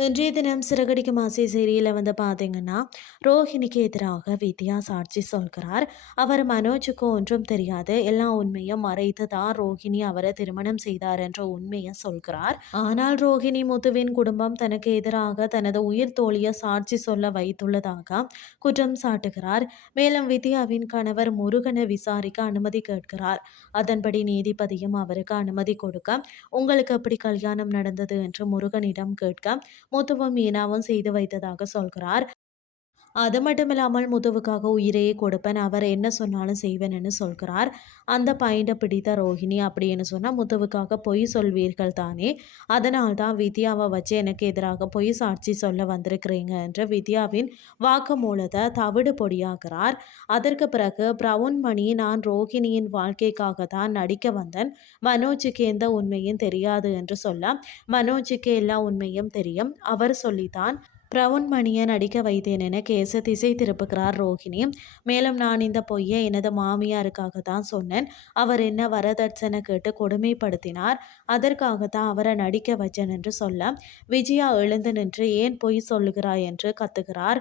இன்றைய தினம் சிறகடிக்கும் ஆசை சீரியலில் வந்து பார்த்தீங்கன்னா ரோஹிணிக்கு எதிராக வித்யா சாட்சி சொல்கிறார். அவர் மனோஜுக்கு ஒன்றும் தெரியாது. எல்லா உண்மையும் மறைத்து தான் ரோஹிணி அவரை திருமணம் செய்தார் என்ற உண்மையை சொல்கிறார். ஆனால் ரோஹிணி முத்துவின் குடும்பம் தனக்கு எதிராக தனது உயிர் தோழியை சாட்சி சொல்ல வைத்துள்ளதாக குற்றம் சாட்டுகிறார். மேலும் வித்யாவின் கணவர் முருகனை விசாரிக்க அனுமதி கேட்கிறார். அதன்படி நீதிபதியும் அவருக்கு அனுமதி கொடுக்க உங்களுக்கு எப்படி கல்யாணம் நடந்தது? என்று முருகனிடம் கேட்க முத்துவும் மீனாவும் செய்து வைத்ததாக சொல்கிறார். அது மட்டும் இல்லாமல் முதுவுக்காக உயிரையே கொடுப்பேன். அவர் என்ன சொன்னாலும் செய்வேன்னு சொல்கிறார். அந்த பாயிண்டை பிடித்த ரோஹிணி அப்படின்னு சொன்னால் முதுவுக்காக பொய் சொல்வீர்கள் தானே? அதனால் தான் வித்யாவை வச்சு எனக்கு எதிராக பொய் சாட்சி சொல்ல வந்திருக்கிறீங்க என்ற வித்யாவின் வாக்குமூலத்தை தவிடு பொடியாகிறார் அதற்கு பிறகு பிரவுன் மணி நான் ரோஹிணியின் வாழ்க்கைக்காக தான் நடிக்க வந்தேன். மனோஜுக்கு எந்த உண்மையும் தெரியாது என்று சொல்ல மனோஜுக்கு எல்லா உண்மையும் தெரியும். அவர் சொல்லித்தான் பிரவுன் மணியை நடிக்க வைத்தேன் என கேச திசை திருப்புகிறார் ரோஹிணி. மேலும் நான் இந்த பொய்யை எனது மாமியாருக்காக தான் சொன்னேன். அவர் என்ன வரதட்சணை கேட்டு கொடுமைப்படுத்தினார். அதற்காக தான் அவரை நடிக்க வச்சேன் என்று சொல்ல விஜயா எழுந்து நின்று ஏன் பொய் சொல்லுகிறாய்? என்று கத்துகிறார்.